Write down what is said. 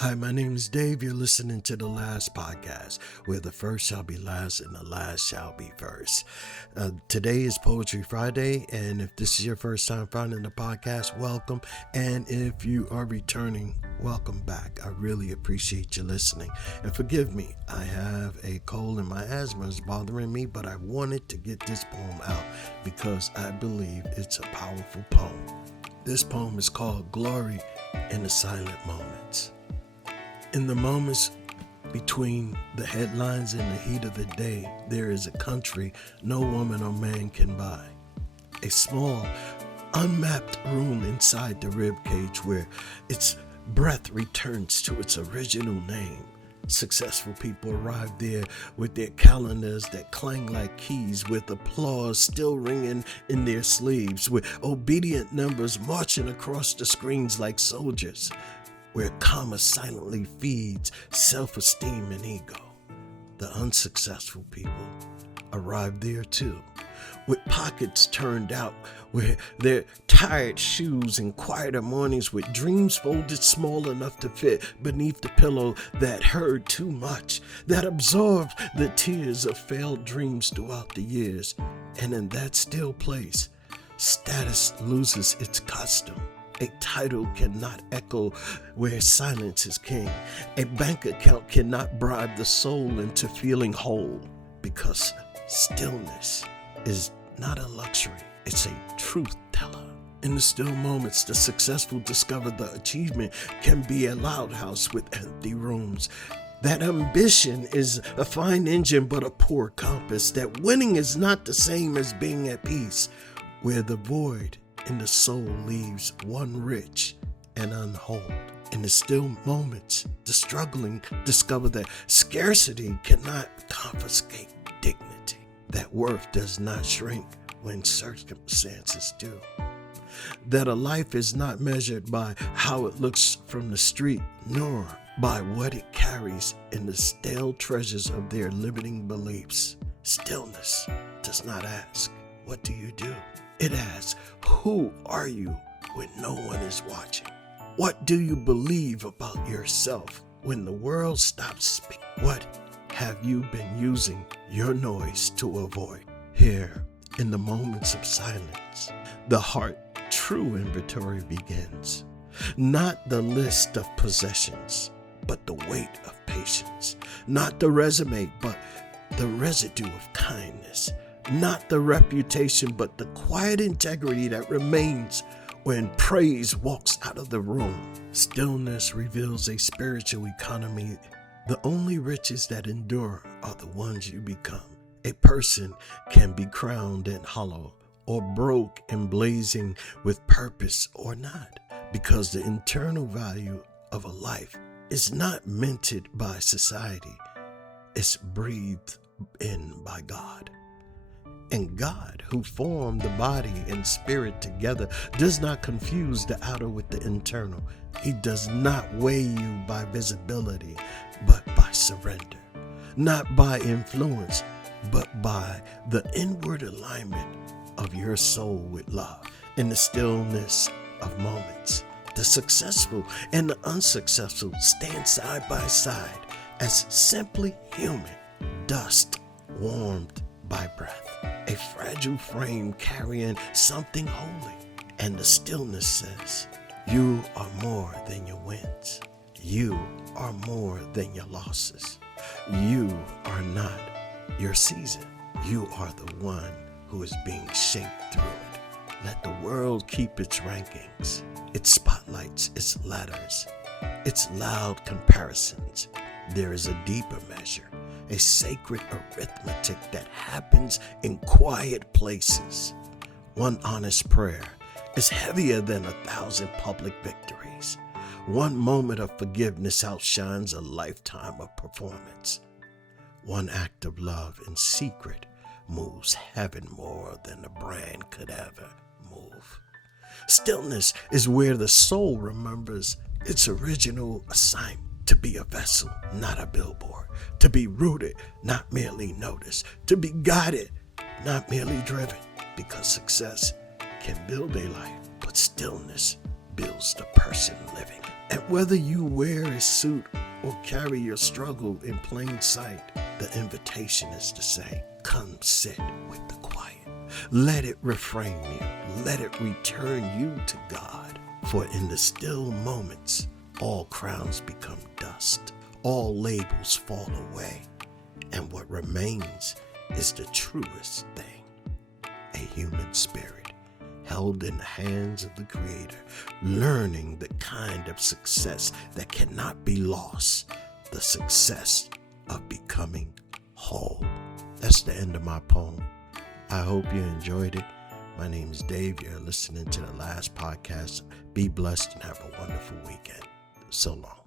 Hi, my name is Dave. You're listening to The Last Podcast, where the first shall be last and the last shall be first. Today is Poetry Friday, and if this is your first time finding the podcast, welcome. And if you are returning, welcome back. I really appreciate you listening. And forgive me, I have a cold and my asthma is bothering me, but I wanted to get this poem out because I believe it's a powerful poem. This poem is called Glory in the Silent Moments. In the moments between the headlines and the heat of the day, there is a country no woman or man can buy. A small, unmapped room inside the ribcage where its breath returns to its original name. Successful people arrive there with their calendars that clang like keys, with applause still ringing in their sleeves, with obedient numbers marching across the screens like soldiers, where comma silently feeds self-esteem and ego. The unsuccessful people arrive there too, with pockets turned out, where their tired shoes and quieter mornings, with dreams folded small enough to fit beneath the pillow that heard too much, that absorbed the tears of failed dreams throughout the years. And in that still place, status loses its custom. A title cannot echo where silence is king. A bank account cannot bribe the soul into feeling whole, because stillness is not a luxury, it's a truth teller. In the still moments, the successful discover the achievement can be a loud house with empty rooms. That ambition is a fine engine but a poor compass. That winning is not the same as being at peace, where the void in the soul leaves one rich and unwhole. In the still moments, the struggling discover that scarcity cannot confiscate dignity, that worth does not shrink when circumstances do, that a life is not measured by how it looks from the street, nor by what it carries in the stale treasures of their limiting beliefs. Stillness does not ask, "What do you do?" It asks, "Who are you when no one is watching? What do you believe about yourself when the world stops speaking? What have you been using your noise to avoid?" Here, in the moments of silence, the heart true inventory begins. Not the list of possessions, but the weight of patience. Not the resume, but the residue of kindness. Not the reputation, but the quiet integrity that remains when praise walks out of the room. Stillness reveals a spiritual economy. The only riches that endure are the ones you become. A person can be crowned and hollow, or broke and blazing with purpose, or not, because the internal value of a life is not minted by society. It's breathed in by God. And God, who formed the body and spirit together, does not confuse the outer with the internal. He does not weigh you by visibility, but by surrender. Not by influence, but by the inward alignment of your soul with love. In the stillness of moments, the successful and the unsuccessful stand side by side as simply human, dust warmed by breath. A fragile frame carrying something holy. And the stillness says, "You are more than your wins. You are more than your losses. You are not your season. You are the one who is being shaped through it." Let the world keep its rankings, its spotlights, its ladders, its loud comparisons. There is a deeper measure, a sacred arithmetic that happens in quiet places. One honest prayer is heavier than 1,000 public victories. One moment of forgiveness outshines a lifetime of performance. One act of love in secret moves heaven more than the brand could ever move. Stillness is where the soul remembers its original assignment. To be a vessel, not a billboard. To be rooted, not merely noticed. To be guided, not merely driven. Because success can build a life, but stillness builds the person living. And whether you wear a suit or carry your struggle in plain sight, the invitation is to say, come sit with the quiet. Let it reframe you. Let it return you to God. For in the still moments, all crowns become dust. All labels fall away. And what remains is the truest thing, a human spirit held in the hands of the Creator, learning the kind of success that cannot be lost, the success of becoming whole. That's the end of my poem. I hope you enjoyed it. My name is Dave. You're listening to the last podcast. Be blessed and have a wonderful weekend. So long.